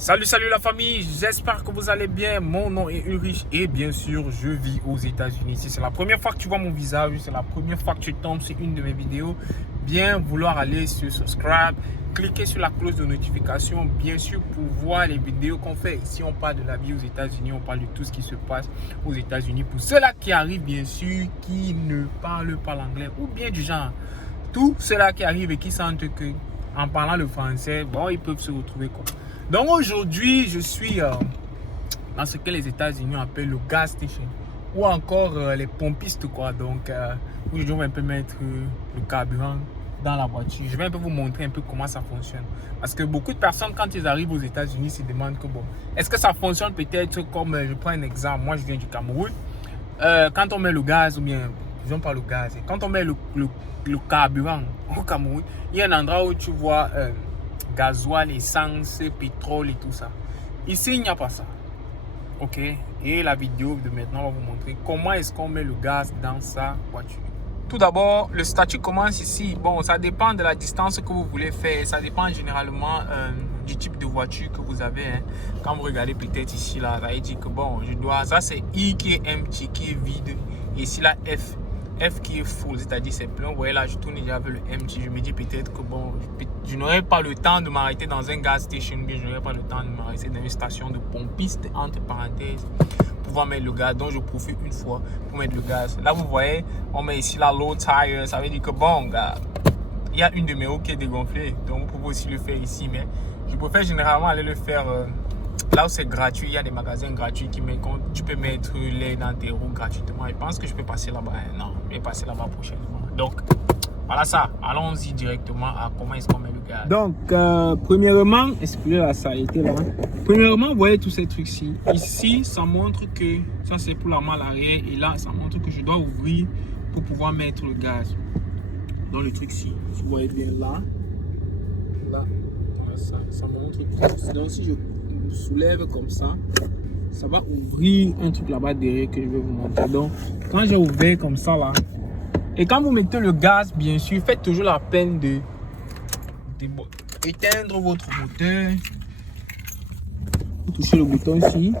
Salut la famille, j'espère que vous allez bien. Mon nom est Ulrich et bien sûr, je vis aux États-Unis. Si c'est la première fois que tu vois mon visage, c'est la première fois que tu tombes sur une de mes vidéos, bien vouloir aller sur subscribe, cliquer sur la cloche de notification, bien sûr, pour voir les vidéos qu'on fait. Ici, on parle de la vie aux États-Unis, on parle de tout ce qui se passe aux États-Unis. Pour ceux-là qui arrivent, bien sûr, qui ne parlent pas l'anglais ou bien du genre, tous ceux-là qui arrivent et qui sentent que en parlant le français, bon, ils peuvent se retrouver quoi. Donc aujourd'hui, je suis dans ce que les États-Unis appellent le gas station ou encore les pompistes quoi. Donc aujourd'hui, je vais un peu mettre le carburant dans la voiture. Je vais un peu vous montrer un peu comment ça fonctionne. Parce que beaucoup de personnes, quand ils arrivent aux États-Unis, se demandent que bon, est-ce que ça fonctionne peut-être comme, je prends un exemple, moi je viens du Cameroun. Quand on met le gaz ou bien, disons pas le gaz, quand on met le carburant au Cameroun, il y a un endroit où tu vois gasoil, essence, pétrole et tout ça. Ici, il n'y a pas ça. Ok. Et la vidéo de maintenant va vous montrer comment est-ce qu'on met le gaz dans sa voiture. Tout d'abord, le statut commence ici. Bon, ça dépend de la distance que vous voulez faire. Ça dépend généralement du type de voiture que vous avez. Hein. Quand vous regardez peut-être ici, là, ça veut dire que bon, je dois... Ça, c'est I qui est empty, qui est vide. Et ici, là, F. F qui est full, c'est-à-dire c'est plein. Vous voyez là, je tourne déjà avec le empty. Je me dis peut-être que bon, je n'aurai pas le temps de m'arrêter dans un gas station, bien je n'aurai pas le temps de m'arrêter dans une station de pompiste, entre parenthèses, pour pouvoir mettre le gaz. Donc je profite une fois pour mettre le gaz. Là, vous voyez, on met ici la low tire. Ça veut dire que bon, gars, il y a une de mes roues qui est dégonflée. Donc vous pouvez aussi le faire ici, mais je préfère généralement aller le faire là où c'est gratuit. Il y a des magasins gratuits qui mettent, tu peux mettre l'air dans tes roues gratuitement. Je pense que je peux passer là-bas. Non, je vais passer là-bas prochainement. Donc, voilà ça. Allons-y directement à comment est-ce qu'on met le gaz. Donc, premièrement, excusez la saleté là. Premièrement, vous voyez tous ces trucs-ci. Ici, ça montre que ça c'est pour la malle arrière. Et là, ça montre que je dois ouvrir pour pouvoir mettre le gaz. Dans le truc-ci. Vous voyez bien là. Là, voilà ça montre que. Donc, si je soulève comme ça, ça va ouvrir un truc là-bas derrière que je vais vous montrer. Donc, quand j'ai ouvert comme ça là, et quand vous mettez le gaz, bien sûr, faites toujours la peine de éteindre votre moteur. Vous touchez le bouton ici,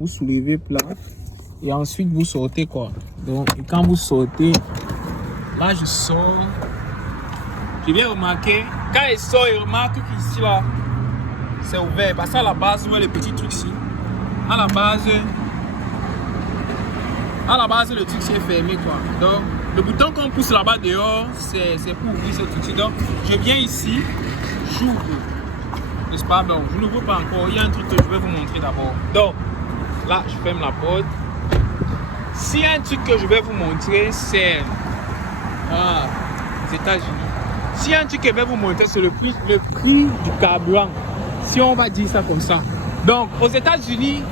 vous soulevez plat et ensuite vous sortez quoi. Donc, et quand vous sortez, là je sors. J'ai bien remarqué, quand il sort, il remarque qu'ici là, c'est ouvert. Parce qu'à la base, vous voyez les petits trucs ici. À la base, le truc c'est fermé quoi. Donc, le bouton qu'on pousse là-bas dehors, c'est pour ouvrir ce truc. Donc, je viens ici, j'ouvre. N'est-ce pas? Bon, je n'ouvre pas encore. Il y a un truc que je vais vous montrer d'abord. Donc, là, je ferme la porte. S'il y a un truc que je vais vous montrer, c'est les États-Unis. S'il y a un truc que je vais vous montrer, c'est le prix du carburant. Si on va dire ça comme ça. Donc, aux États-Unis,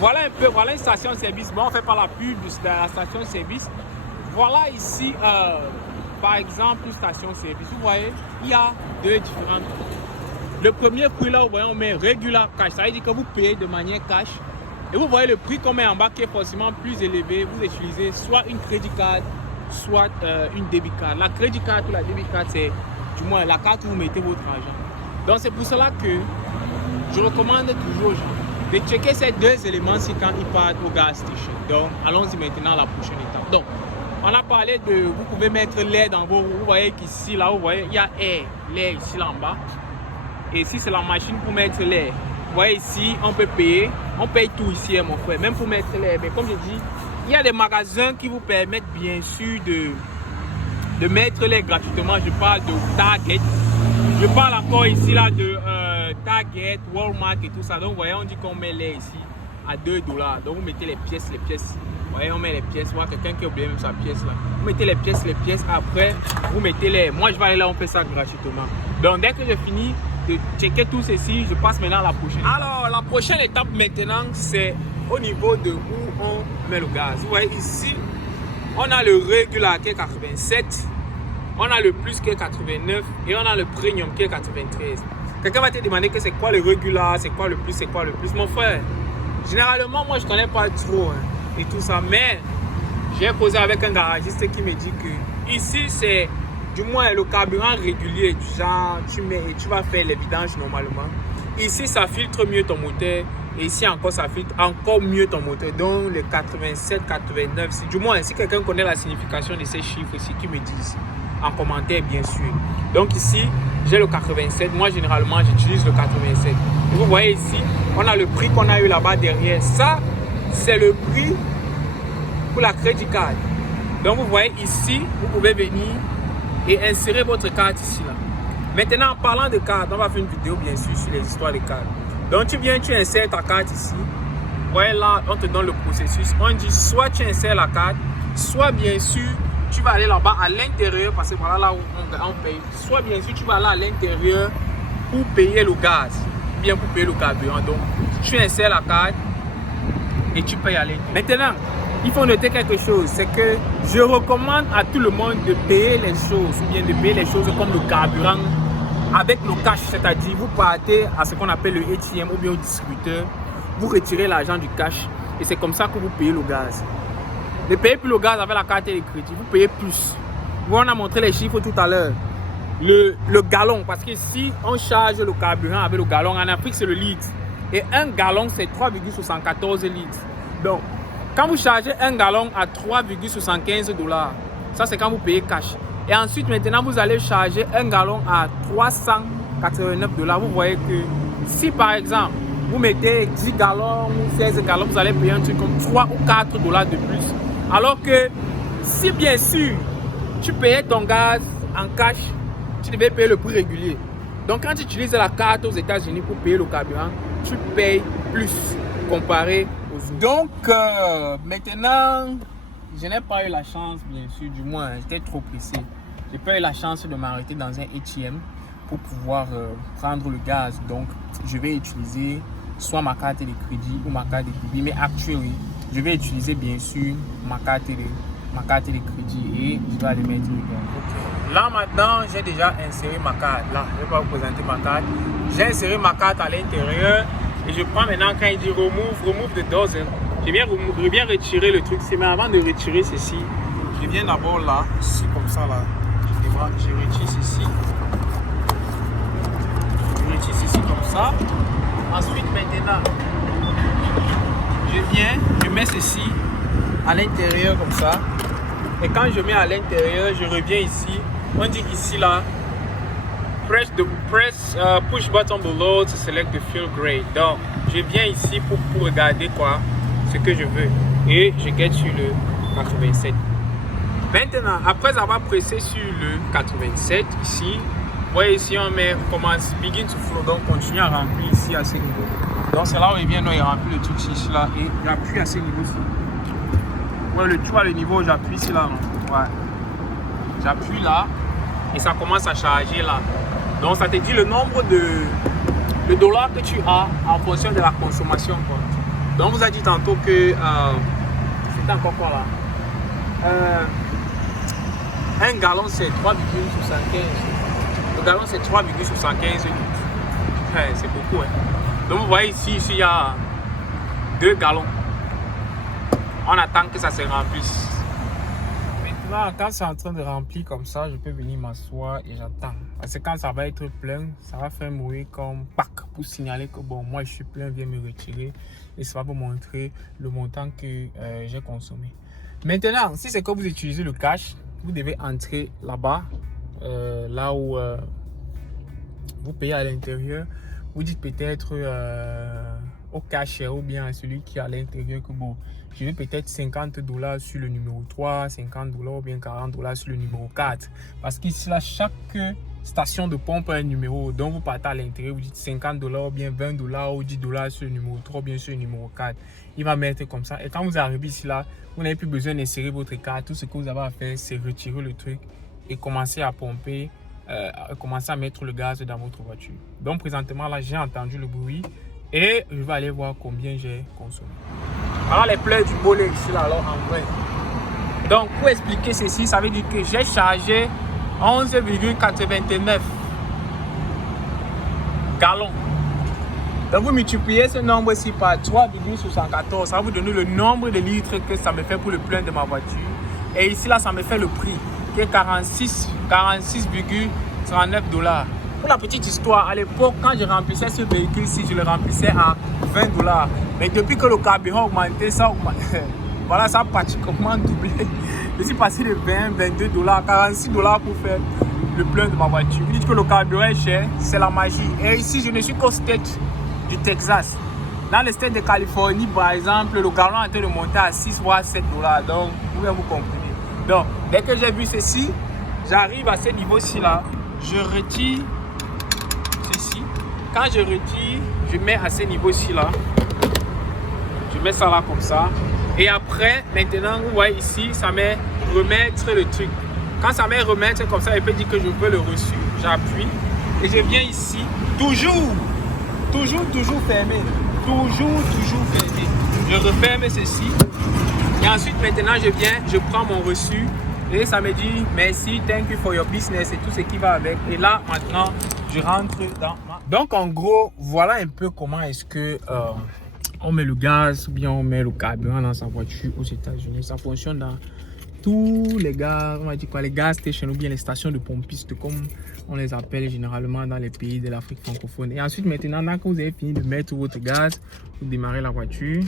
voilà un peu, voilà une station-service. Bon, on ne fait pas la pub de la station-service. Voilà ici, par exemple, une station-service. Vous voyez, il y a deux différents prix. Le premier prix, là, vous voyez, on met regular cash. Ça veut dire que vous payez de manière cash. Et vous voyez le prix qu'on met en bas qui est forcément plus élevé. Vous utilisez soit une crédit card, soit une débit card. La crédit card ou la débit card, c'est du moins la carte où vous mettez votre argent. Donc c'est pour cela que je recommande toujours aux gens de checker ces deux éléments-ci quand ils partent au gas station. Donc allons-y maintenant à la prochaine étape. Donc on a parlé de, vous pouvez mettre l'air dans vos roues. Vous voyez qu'ici, là, vous voyez, il y a l'air ici là en bas. Et ici c'est la machine pour mettre l'air. Vous voyez ici, on peut payer. On paye tout ici, hein, mon frère, même pour mettre l'air. Mais comme je dis, il y a des magasins qui vous permettent bien sûr de mettre l'air gratuitement. Je parle de Target. Je parle encore ici là de Target, Walmart et tout ça. Donc vous voyez, on dit qu'on met l'air ici à $2. Donc vous mettez les pièces. Vous voyez, on met les pièces. Voilà, quelqu'un qui a oublié même sa pièce là. Vous mettez les pièces. Après, vous mettez l'air. Moi, je vais aller là, on fait ça gratuitement. Donc dès que j'ai fini de checker tout ceci, je passe maintenant à la prochaine. Alors, la prochaine étape maintenant, c'est au niveau de où on met le gaz. Vous voyez ici, on a le regular qui est 87. On a le plus qui est 89 et on a le premium qui est 93. Quelqu'un va te demander que c'est quoi le regular, c'est quoi le plus, c'est quoi le plus. Mon frère, généralement, moi, je ne connais pas trop et tout ça. Mais j'ai causé avec un garagiste qui me dit que ici, c'est du moins le carburant régulier. Du genre, tu vas faire les vidanges normalement. ici, ça filtre mieux ton moteur. Et ici encore, ça filtre encore mieux ton moteur. Donc, le 87, 89. Du moins, si quelqu'un connaît la signification de ces chiffres ici, qui me disent en commentaire, bien sûr. Donc ici, j'ai le 87. Moi, généralement, j'utilise le 87. Et vous voyez ici, on a le prix qu'on a eu là-bas derrière. Ça, c'est le prix pour la crédit card. Donc, vous voyez ici, vous pouvez venir et insérer votre carte ici. Là. Maintenant, en parlant de carte, on va faire une vidéo, bien sûr, sur les histoires de cartes. Donc, tu viens, tu insères ta carte ici. Vous voyez là, on te donne le processus. On dit soit tu insères la carte, soit bien sûr, tu vas aller là-bas à l'intérieur, parce que voilà là où on paye. Soit bien sûr, tu vas aller à l'intérieur pour payer le gaz, ou bien pour payer le carburant. Donc, tu insères la carte et tu payes à l'intérieur. Maintenant, il faut noter quelque chose, c'est que je recommande à tout le monde de payer les choses, ou bien de payer les choses comme le carburant avec le cash, c'est-à-dire vous partez à ce qu'on appelle le ATM ou bien au distributeur, vous retirez l'argent du cash et c'est comme ça que vous payez le gaz. Ne payez plus le gaz avec la carte de crédit, vous payez plus. Vous, on a montré les chiffres tout à l'heure. Le gallon, parce que si on charge le carburant avec le gallon, en Afrique c'est le litre. Et un gallon c'est 3,74 litres. Donc, quand vous chargez un gallon à 3,75 $, ça c'est quand vous payez cash. Et ensuite, maintenant, vous allez charger un gallon à 389 $. Vous voyez que si par exemple, vous mettez 10 gallons ou 16 gallons, vous allez payer un truc comme 3 ou 4 $ de plus. Alors que si bien sûr, tu payais ton gaz en cash, tu devais payer le prix régulier. Donc quand tu utilises la carte aux États-Unis pour payer le carburant, tu payes plus comparé aux autres. Donc maintenant, je n'ai pas eu la chance, bien sûr, du moins, j'étais trop pressé. Je n'ai pas eu la chance de m'arrêter dans un ATM pour pouvoir prendre le gaz. Donc, je vais utiliser soit ma carte de crédit ou ma carte de débit. Mais actuellement, je vais utiliser bien sûr ma carte de crédit et je vais aller mettre le gaz. Okay. Là, maintenant, j'ai déjà inséré ma carte. Là, je ne vais pas vous présenter ma carte. J'ai inséré ma carte à l'intérieur et je prends maintenant quand il dit remove the dozen. Je viens retirer le truc. Mais avant de retirer ceci, je viens d'abord là, ici comme ça là. Je retire ceci. Je retire ceci comme ça. Ensuite, maintenant, je mets ceci à l'intérieur comme ça. Et quand je mets à l'intérieur, je reviens ici. On dit ici là, push button below to select the fill grade. Donc, je viens ici pour regarder quoi, ce que je veux. Et je get sur le 87. Maintenant, après avoir pressé sur le 87 ici, vous voyez ici on met commence begin to flow, donc continue à remplir ici à ce niveau. Donc c'est là où il vient, il remplit le truc ici là et j'appuie à ce niveau-ci. Ouais, tu vois le niveau, j'appuie ici là. Ouais. J'appuie là et ça commence à charger là. Donc ça te dit le nombre de dollars que tu as en fonction de la consommation, quoi. Donc on vous a dit tantôt que c'était encore quoi là? Un gallon c'est 3,75. Le gallon c'est 3,75 litres. C'est beaucoup. Hein. Donc vous voyez ici, il y a 2 gallons. On attend que ça se remplisse. Maintenant, quand c'est en train de remplir comme ça, je peux venir m'asseoir et j'attends. Parce que quand ça va être plein, ça va faire un bruit comme pack pour signaler que bon, moi je suis plein, viens me retirer. Et ça va vous montrer le montant que j'ai consommé. Maintenant, si c'est que vous utilisez le cash, vous devez entrer là-bas, là où vous payez à l'intérieur. Vous dites peut-être au cashier ou bien à celui qui est à l'intérieur que bon, je vais peut-être 50 $ sur le numéro 3, 50 $ ou bien 40 $ sur le numéro 4. Parce qu'ici, là, chaque station de pompe a un numéro. Donc, vous partez à l'intérieur, vous dites 50 $ ou bien 20 $ ou 10 $ sur le numéro 3 ou bien sur le numéro 4. Il va mettre comme ça. Et quand vous arrivez ici, là, vous n'avez plus besoin d'insérer votre carte. Tout ce que vous avez à faire, c'est retirer le truc et commencer à pomper, commencer à mettre le gaz dans votre voiture. Donc, présentement, là, j'ai entendu le bruit et je vais aller voir combien j'ai consommé. Alors, les pleurs du bolé ici, là, alors, en vrai. Donc, pour expliquer ceci, ça veut dire que j'ai chargé 11,89 gallons. Donc, vous multipliez ce nombre-ci par 3,74. Ça va vous donner le nombre de litres que ça me fait pour le plein de ma voiture. Et ici, là, ça me fait le prix qui est 46,39 $. Pour la petite histoire, à l'époque, quand je remplissais ce véhicule-ci, je le remplissais à 20 $. Mais depuis que le carburant a augmenté, voilà, ça a pratiquement doublé. Je suis passé de 20, 22 $, 46 $ pour faire le plein de ma voiture. Vous dites que le carburant est cher, c'est la magie. Et ici, je ne suis qu'au state du Texas. Dans le state de Californie, par exemple, le gallon est en train de monter à 6 voire 7 $. Donc, vous pouvez vous comprendre. Donc, dès que j'ai vu ceci, j'arrive à ce niveau-ci là. Je retire ceci. Quand je retire, je mets à ce niveau-ci là. Je mets ça là comme ça. Et après, maintenant, vous voyez ici, ça met remettre le truc. Quand ça met remettre comme ça, il peut dire que je veux le reçu. J'appuie et je viens ici. Toujours fermé. Toujours fermé. Je referme ceci. Et ensuite, maintenant, je prends mon reçu. Et ça me dit merci, thank you for your business et tout ce qui va avec. Et là, maintenant, je rentre dans ma... Donc, en gros, voilà un peu comment est-ce que on met le gaz ou bien on met le carburant dans sa voiture aux États-Unis. Ça fonctionne dans tous les gaz, on va dire quoi, les gas stations ou bien les stations de pompistes comme on les appelle généralement dans les pays de l'Afrique francophone. Et ensuite, maintenant, quand vous avez fini de mettre votre gaz, vous démarrez la voiture.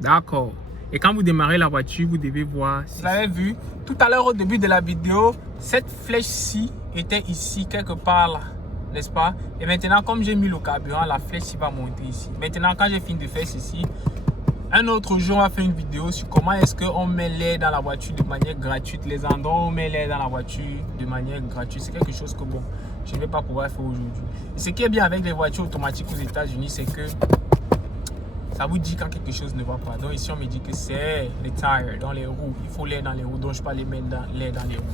D'accord. Et quand vous démarrez la voiture, vous devez voir. Vous avez vu, tout à l'heure au début de la vidéo, cette flèche-ci était ici, quelque part là, n'est-ce pas? Et maintenant, comme j'ai mis le carburant, la flèche va monter ici. Maintenant, quand j'ai fini de faire ceci, un autre jour, on va faire une vidéo sur comment est-ce qu'on met l'air dans la voiture de manière gratuite. Les endroits où on met l'air dans la voiture de manière gratuite, c'est quelque chose que bon, je ne vais pas pouvoir faire aujourd'hui. Ce qui est bien avec les voitures automatiques aux États-Unis, c'est que ça vous dit quand quelque chose ne va pas. Donc ici, on me dit que c'est les tires dans les roues. Il faut l'air dans les roues, donc je peux pas les mettre l'air dans les roues.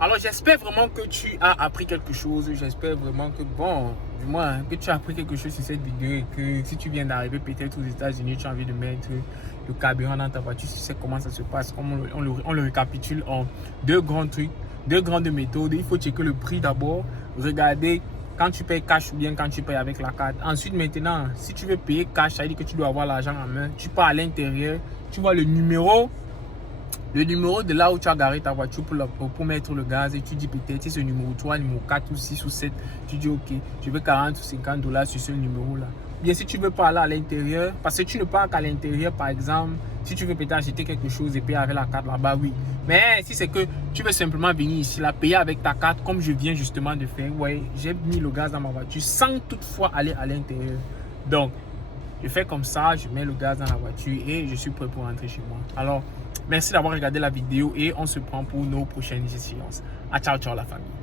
Alors, j'espère vraiment que tu as appris quelque chose. J'espère vraiment que, bon, du moins, que tu as appris quelque chose sur cette vidéo et que si tu viens d'arriver peut-être aux États-Unis, tu as envie de mettre le carburant dans ta voiture, tu sais comment ça se passe. On le récapitule en deux grands trucs, deux grandes méthodes. Il faut checker le prix d'abord, regarder quand tu payes cash ou bien quand tu payes avec la carte. Ensuite, maintenant, si tu veux payer cash, ça veut dire que tu dois avoir l'argent en main. Tu pars à l'intérieur, tu vois le numéro de là où tu as garé ta voiture pour mettre le gaz et tu dis peut-être si c'est numéro 3, numéro 4 ou 6 ou 7, tu dis ok, je veux 40 ou 50 $ sur ce numéro-là. Bien, si tu veux pas aller à l'intérieur, parce que tu ne pars qu'à l'intérieur, par exemple, si tu veux peut-être acheter quelque chose et payer avec la carte là-bas, oui. Mais si c'est que tu veux simplement venir ici, là, payer avec ta carte, comme je viens justement de faire, ouais, j'ai mis le gaz dans ma voiture sans toutefois aller à l'intérieur. Donc, je fais comme ça, je mets le gaz dans la voiture et je suis prêt pour rentrer chez moi. Alors, merci d'avoir regardé la vidéo et on se prend pour nos prochaines échéances. Ciao, ciao la famille.